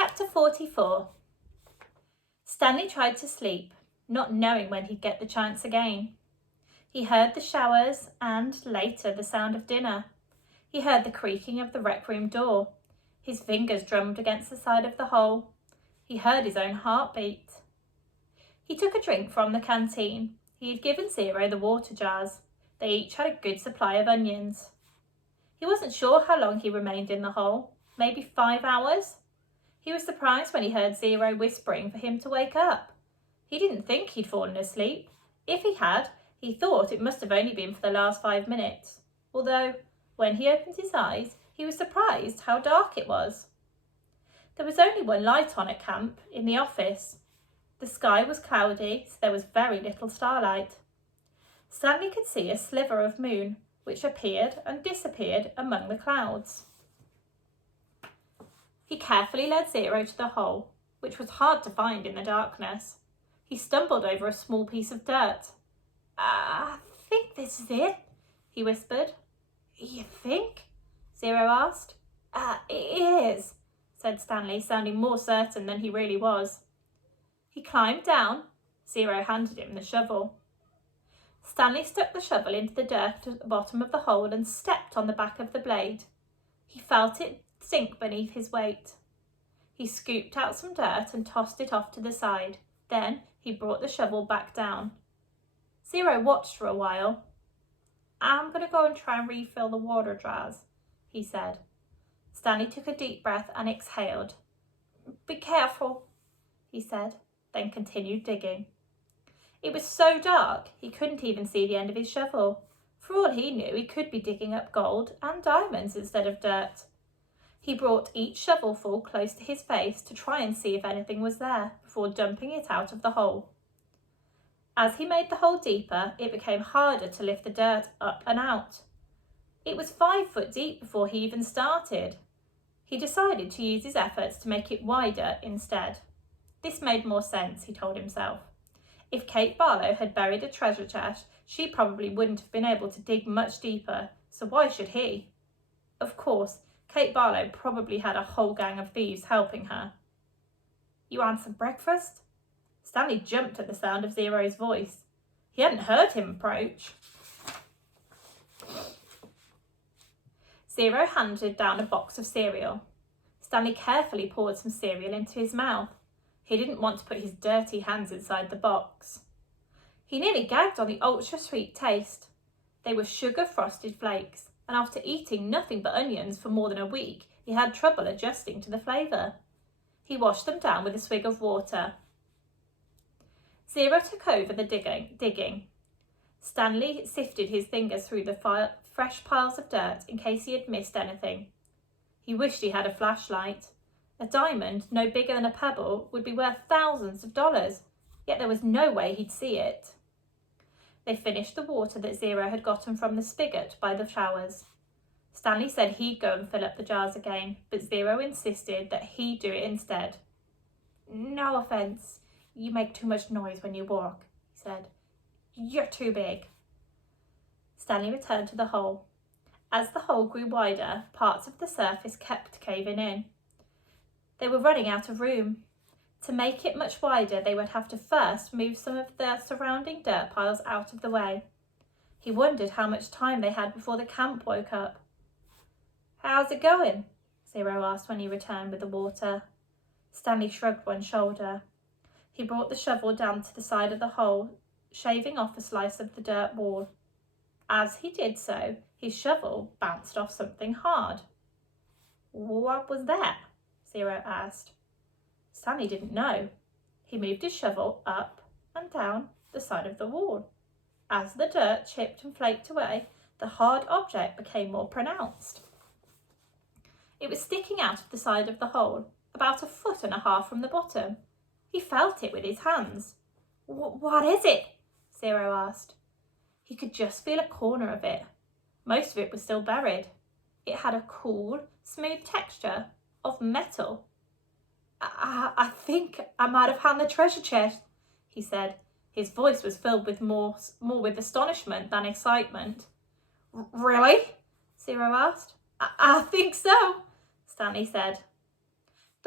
Chapter 44. Stanley tried to sleep, not knowing when he'd get the chance again. He heard the showers and, later, the sound of dinner. He heard the creaking of the rec room door. His fingers drummed against the side of the hole. He heard his own heartbeat. He took a drink from the canteen. He had given Zero the water jars. They each had a good supply of onions. He wasn't sure how long he remained in the hole. Maybe 5 hours? He was surprised when he heard Zero whispering for him to wake up. He didn't think he'd fallen asleep. If he had, he thought it must have only been for the last 5 minutes. Although, when he opened his eyes, he was surprised how dark it was. There was only one light on at camp, in the office. The sky was cloudy, so there was very little starlight. Stanley could see a sliver of moon, which appeared and disappeared among the clouds. He carefully led Zero to the hole, which was hard to find in the darkness. He stumbled over a small piece of dirt. I think this is it, he whispered. You think? Zero asked. It is, said Stanley, sounding more certain than he really was. He climbed down. Zero handed him the shovel. Stanley stuck the shovel into the dirt at the bottom of the hole and stepped on the back of the blade. He felt it sink beneath his weight. He scooped out some dirt and tossed it off to the side. Then he brought the shovel back down. Zero watched for a while. I'm going to go and try and refill the water jars, he said. Stanley took a deep breath and exhaled. Be careful, he said, then continued digging. It was so dark he couldn't even see the end of his shovel. For all he knew, he could be digging up gold and diamonds instead of dirt. He brought each shovelful close to his face to try and see if anything was there before dumping it out of the hole. As he made the hole deeper, it became harder to lift the dirt up and out. It was 5 foot deep before he even started. He decided to use his efforts to make it wider instead. This made more sense, he told himself. If Kate Barlow had buried a treasure chest, she probably wouldn't have been able to dig much deeper, so why should he? Of course, Kate Barlow probably had a whole gang of thieves helping her. You want some breakfast? Stanley jumped at the sound of Zero's voice. He hadn't heard him approach. Zero handed down a box of cereal. Stanley carefully poured some cereal into his mouth. He didn't want to put his dirty hands inside the box. He nearly gagged on the ultra-sweet taste. They were sugar-frosted flakes, and after eating nothing but onions for more than a week, he had trouble adjusting to the flavour. He washed them down with a swig of water. Zero took over the digging. Stanley sifted his fingers through the fresh piles of dirt in case he had missed anything. He wished he had a flashlight. A diamond, no bigger than a pebble, would be worth thousands of dollars, yet there was no way he'd see it. They finished the water that Zero had gotten from the spigot by the showers. Stanley said he'd go and fill up the jars again, but Zero insisted that he do it instead. No offence, you make too much noise when you walk, he said. You're too big. Stanley returned to the hole. As the hole grew wider, parts of the surface kept caving in. They were running out of room. To make it much wider, they would have to first move some of the surrounding dirt piles out of the way. He wondered how much time they had before the camp woke up. How's it going? Zero asked when he returned with the water. Stanley shrugged one shoulder. He brought the shovel down to the side of the hole, shaving off a slice of the dirt wall. As he did so, his shovel bounced off something hard. What was that? Zero asked. Stanley didn't know. He moved his shovel up and down the side of the wall. As the dirt chipped and flaked away, the hard object became more pronounced. It was sticking out of the side of the hole, about 1.5 feet from the bottom. He felt it with his hands. What is it? Zero asked. He could just feel a corner of it. Most of it was still buried. It had a cool, smooth texture of metal. I think I might have found the treasure chest, he said. His voice was filled with more with astonishment than excitement. Really? Zero asked. I think so, Stanley said.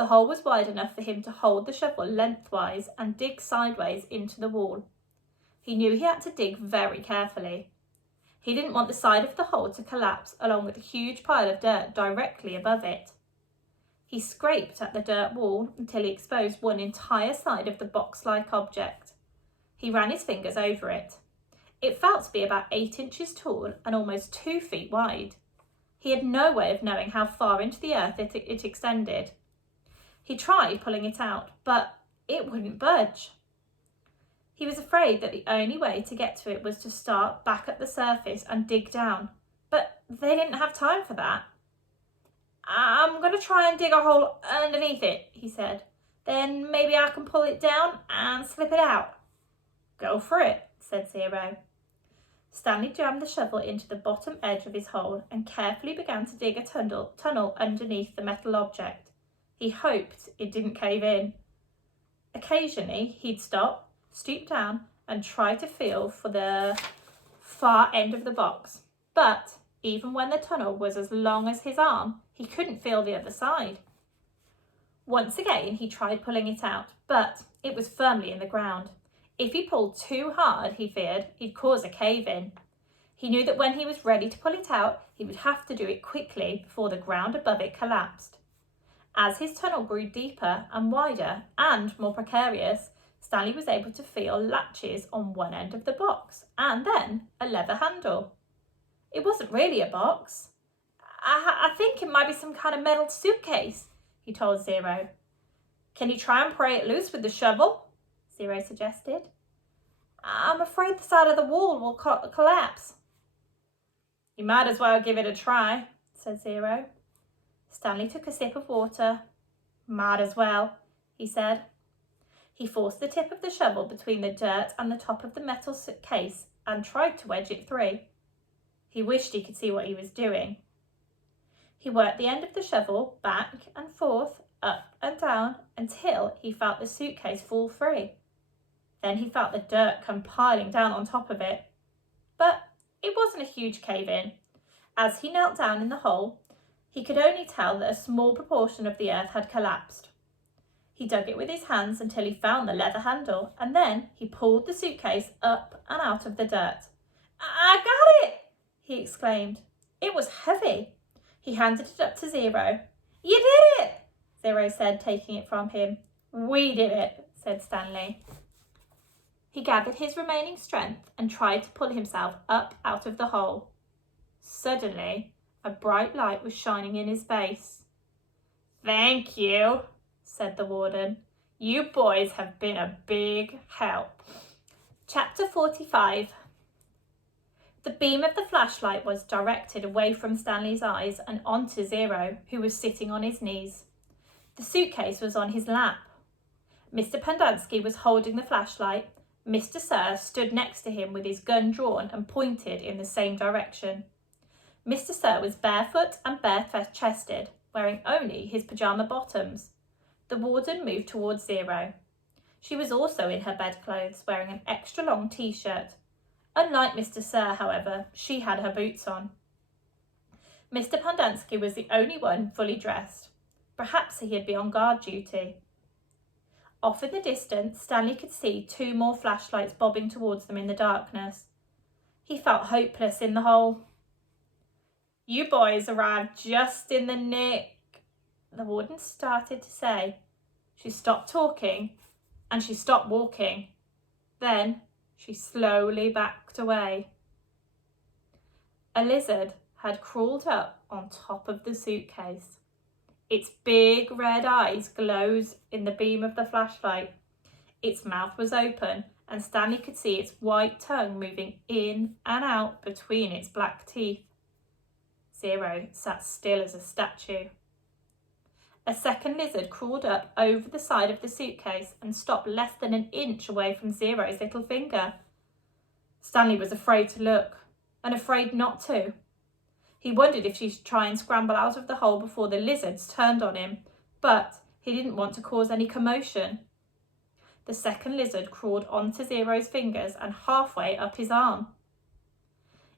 The hole was wide enough for him to hold the shovel lengthwise and dig sideways into the wall. He knew he had to dig very carefully. He didn't want the side of the hole to collapse along with a huge pile of dirt directly above it. He scraped at the dirt wall until he exposed one entire side of the box-like object. He ran his fingers over it. It felt to be about 8 inches tall and almost 2 feet wide. He had no way of knowing how far into the earth it extended. He tried pulling it out, but it wouldn't budge. He was afraid that the only way to get to it was to start back at the surface and dig down, but they didn't have time for that. "I'm going to try and dig a hole underneath it," he said. "Then maybe I can pull it down and slip it out." "Go for it," said Zero. Stanley jammed the shovel into the bottom edge of his hole and carefully began to dig a tunnel underneath the metal object. He hoped it didn't cave in. Occasionally, he'd stop, stoop down, and try to feel for the far end of the box. But even when the tunnel was as long as his arm, he couldn't feel the other side. Once again, he tried pulling it out, but it was firmly in the ground. If he pulled too hard, he feared, he'd cause a cave-in. He knew that when he was ready to pull it out, he would have to do it quickly before the ground above it collapsed. As his tunnel grew deeper and wider and more precarious, Stanley was able to feel latches on one end of the box and then a leather handle. It wasn't really a box. I think it might be some kind of metal suitcase," he told Zero. "Can you try and pry it loose with the shovel?" Zero suggested. "I'm afraid the side of the wall will collapse." "You might as well give it a try," said Zero. Stanley took a sip of water. "Might as well," he said. He forced the tip of the shovel between the dirt and the top of the metal case and tried to wedge it through. He wished he could see what he was doing. He worked the end of the shovel back and forth, up and down, until he felt the suitcase fall free. Then he felt the dirt come piling down on top of it. But it wasn't a huge cave-in. As he knelt down in the hole, he could only tell that a small proportion of the earth had collapsed. He dug it with his hands until he found the leather handle, and then he pulled the suitcase up and out of the dirt. "I got it!" he exclaimed. It was heavy. He handed it up to Zero. "You did it!" Zero said, taking it from him. "We did it," said Stanley. He gathered his remaining strength and tried to pull himself up out of the hole. Suddenly, a bright light was shining in his face. "Thank you," said the warden. "You boys have been a big help." Chapter 45. The beam of the flashlight was directed away from Stanley's eyes and onto Zero, who was sitting on his knees. The suitcase was on his lap. Mr. Pendanski was holding the flashlight. Mr. Sir stood next to him with his gun drawn and pointed in the same direction. Mr. Sir was barefoot and bare-chested, wearing only his pyjama bottoms. The warden moved towards Zero. She was also in her bedclothes, wearing an extra-long t-shirt. Unlike Mr. Sir, however, she had her boots on. Mr. Pendanski was the only one fully dressed. Perhaps he had been on guard duty. Off in the distance, Stanley could see 2 more flashlights bobbing towards them in the darkness. He felt hopeless in the hole. "You boys arrived just in the nick," the warden started to say. She stopped talking and she stopped walking. Then she slowly backed away. A lizard had crawled up on top of the suitcase. Its big red eyes glowed in the beam of the flashlight. Its mouth was open and Stanley could see its white tongue moving in and out between its black teeth. Zero sat still as a statue. A second lizard crawled up over the side of the suitcase and stopped less than an inch away from Zero's little finger. Stanley was afraid to look and afraid not to. He wondered if she should try and scramble out of the hole before the lizards turned on him, but he didn't want to cause any commotion. The second lizard crawled onto Zero's fingers and halfway up his arm.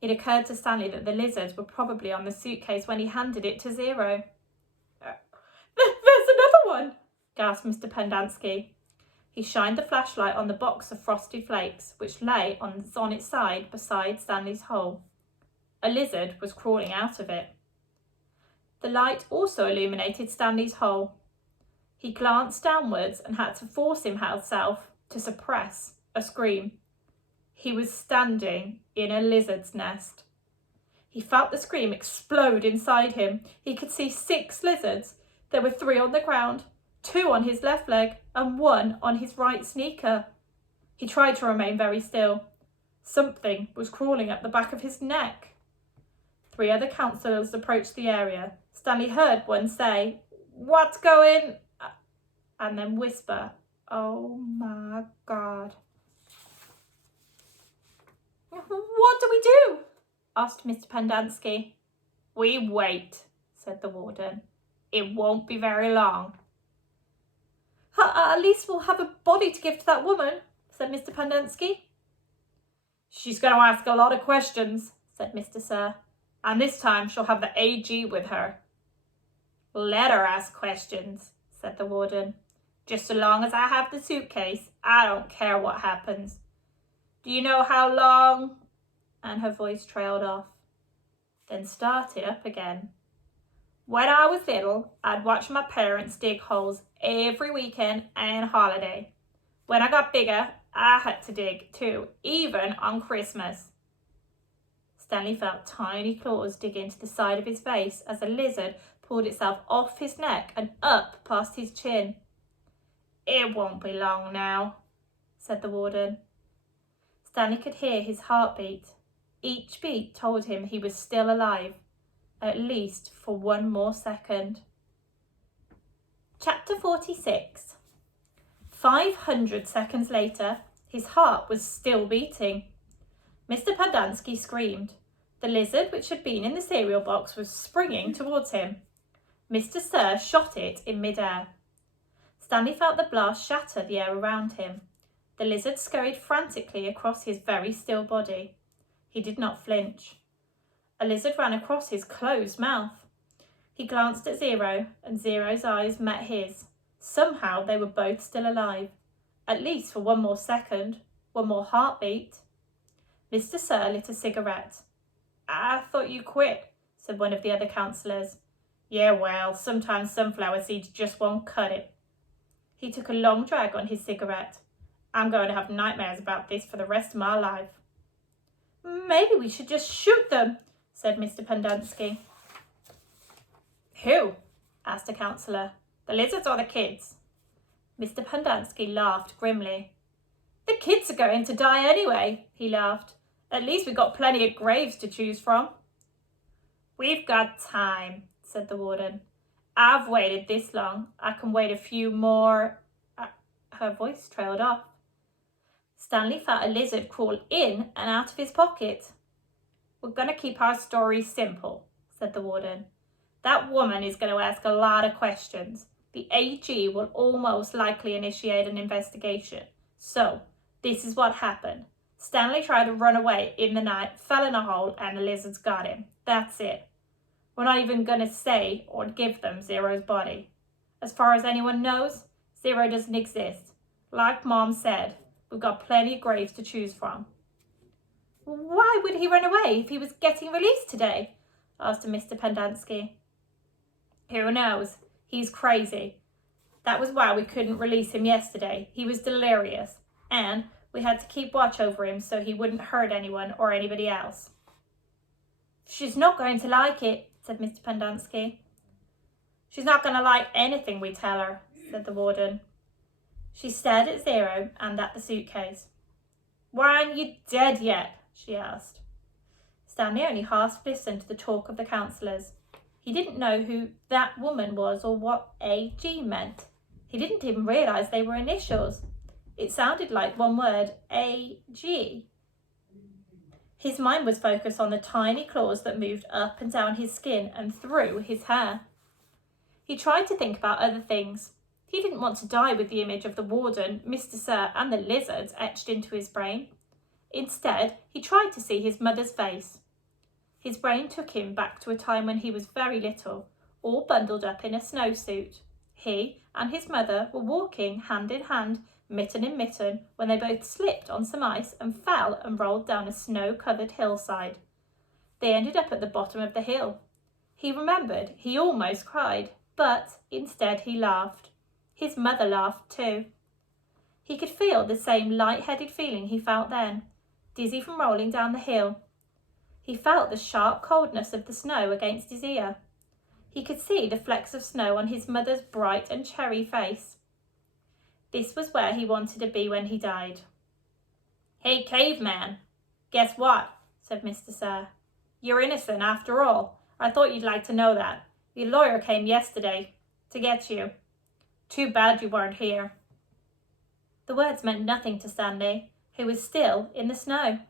It occurred to Stanley that the lizards were probably on the suitcase when he handed it to Zero. "There's another one," gasped Mr. Pendanski. He shined the flashlight on the box of frosted flakes, which lay on its side beside Stanley's hole. A lizard was crawling out of it. The light also illuminated Stanley's hole. He glanced downwards and had to force himself to suppress a scream. He was standing in a lizard's nest. He felt the scream explode inside him. He could see 6 lizards. There were 3 on the ground, 2 on his left leg and 1 on his right sneaker. He tried to remain very still. Something was crawling up the back of his neck. 3 other councillors approached the area. Stanley heard one say, "What's going?" and then whisper, "Oh my God." "What do we do?" asked Mr. Pendanski. "We wait," said the warden. "It won't be very long." At least we'll have a body to give to that woman," said Mr. Pendanski. "She's going to ask a lot of questions," said Mr. Sir, "and this time she'll have the AG with her." "Let her ask questions," said the warden. "Just so long as I have the suitcase, I don't care what happens. Do you know how long?" And her voice trailed off, then started up again. "When I was little, I'd watch my parents dig holes every weekend and holiday. When I got bigger, I had to dig too, even on Christmas." Stanley felt tiny claws dig into the side of his face as a lizard pulled itself off his neck and up past his chin. "It won't be long now," said the warden. Stanley could hear his heartbeat. Each beat told him he was still alive, at least for 1 more second. Chapter 46. 500 seconds later, his heart was still beating. Mr. Pendanski screamed. The lizard, which had been in the cereal box, was springing towards him. Mr. Sir shot it in midair. Stanley felt the blast shatter the air around him. The lizard scurried frantically across his very still body. He did not flinch. A lizard ran across his closed mouth. He glanced at Zero, and Zero's eyes met his. Somehow they were both still alive, at least for 1 more second, 1 more heartbeat. Mr. Sir lit a cigarette. "I thought you quit," said one of the other councillors. "Yeah, well, sometimes sunflower seeds just won't cut it." He took a long drag on his cigarette. "I'm going to have nightmares about this for the rest of my life." "Maybe we should just shoot them," said Mr. Pendanski. "Who?" asked a councillor. "The lizards or the kids?" Mr. Pendanski laughed grimly. "The kids are going to die anyway," he laughed. "At least we've got plenty of graves to choose from." "We've got time," said the warden. "I've waited this long. I can wait a few more..." Her voice trailed off. Stanley felt a lizard crawl in and out of his pocket. "We're going to keep our story simple," said the warden. "That woman is going to ask a lot of questions. The AG will almost likely initiate an investigation. So, this is what happened. Stanley tried to run away in the night, fell in a hole, and the lizards got him. That's it. We're not even going to say or give them Zero's body. As far as anyone knows, Zero doesn't exist. Like Mom said, we've got plenty of graves to choose from." "Why would he run away if he was getting released today?" asked Mr. Pendanski. "Who knows? He's crazy. That was why we couldn't release him yesterday. He was delirious, and we had to keep watch over him so he wouldn't hurt anyone or anybody else." "She's not going to like it," said Mr. Pendanski. "She's not going to like anything we tell her," said the warden. She stared at Zero and at the suitcase. "Why aren't you dead yet?" she asked. Stanley only half listened to the talk of the councillors. He didn't know who that woman was or what AG meant. He didn't even realise they were initials. It sounded like one word, AG. His mind was focused on the tiny claws that moved up and down his skin and through his hair. He tried to think about other things. He didn't want to die with the image of the warden, Mr. Sir, and the lizards etched into his brain. Instead, he tried to see his mother's face. His brain took him back to a time when he was very little, all bundled up in a snowsuit. He and his mother were walking hand in hand, mitten in mitten, when they both slipped on some ice and fell and rolled down a snow-covered hillside. They ended up at the bottom of the hill. He remembered he almost cried, but instead he laughed. His mother laughed too. He could feel the same light-headed feeling he felt then, dizzy from rolling down the hill. He felt the sharp coldness of the snow against his ear. He could see the flecks of snow on his mother's bright and cherry face. This was where he wanted to be when he died. "Hey, caveman, guess what?" said Mr. Sir. "You're innocent after all. I thought you'd like to know that. Your lawyer came yesterday to get you. Too bad you weren't here." The words meant nothing to Stanley, who was still in the snow.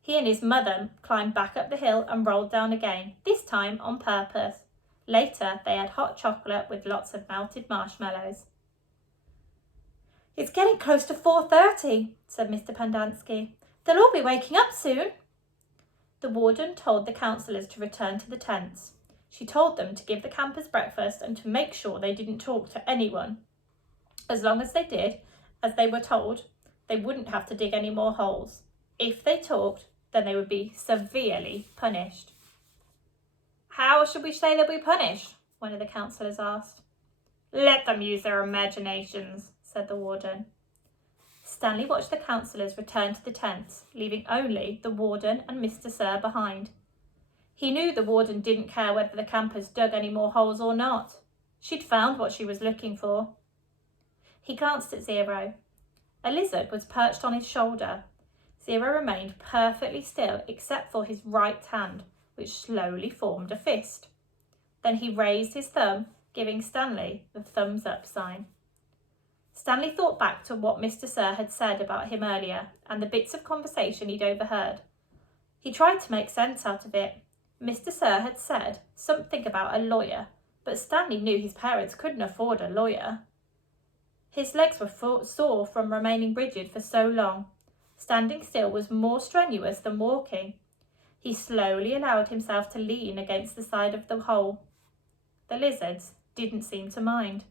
He and his mother climbed back up the hill and rolled down again, this time on purpose. Later, they had hot chocolate with lots of melted marshmallows. "It's getting close to 4:30, said Mr. Pendanski. "They'll all be waking up soon." The warden told the councillors to return to the tents. She told them to give the campers breakfast and to make sure they didn't talk to anyone. As long as they did, as they were told, they wouldn't have to dig any more holes. If they talked, then they would be severely punished. "How should we say they'll be punished?" one of the councillors asked. "Let them use their imaginations," said the warden. Stanley watched the councillors return to the tents, leaving only the warden and Mr. Sir behind. He knew the warden didn't care whether the campers dug any more holes or not. She'd found what she was looking for. He glanced at Zero. A lizard was perched on his shoulder. Zero remained perfectly still except for his right hand, which slowly formed a fist. Then he raised his thumb, giving Stanley the thumbs up sign. Stanley thought back to what Mr. Sir had said about him earlier and the bits of conversation he'd overheard. He tried to make sense out of it. Mr. Sir had said something about a lawyer, but Stanley knew his parents couldn't afford a lawyer. His legs were sore from remaining rigid for so long. Standing still was more strenuous than walking. He slowly allowed himself to lean against the side of the hole. The lizards didn't seem to mind.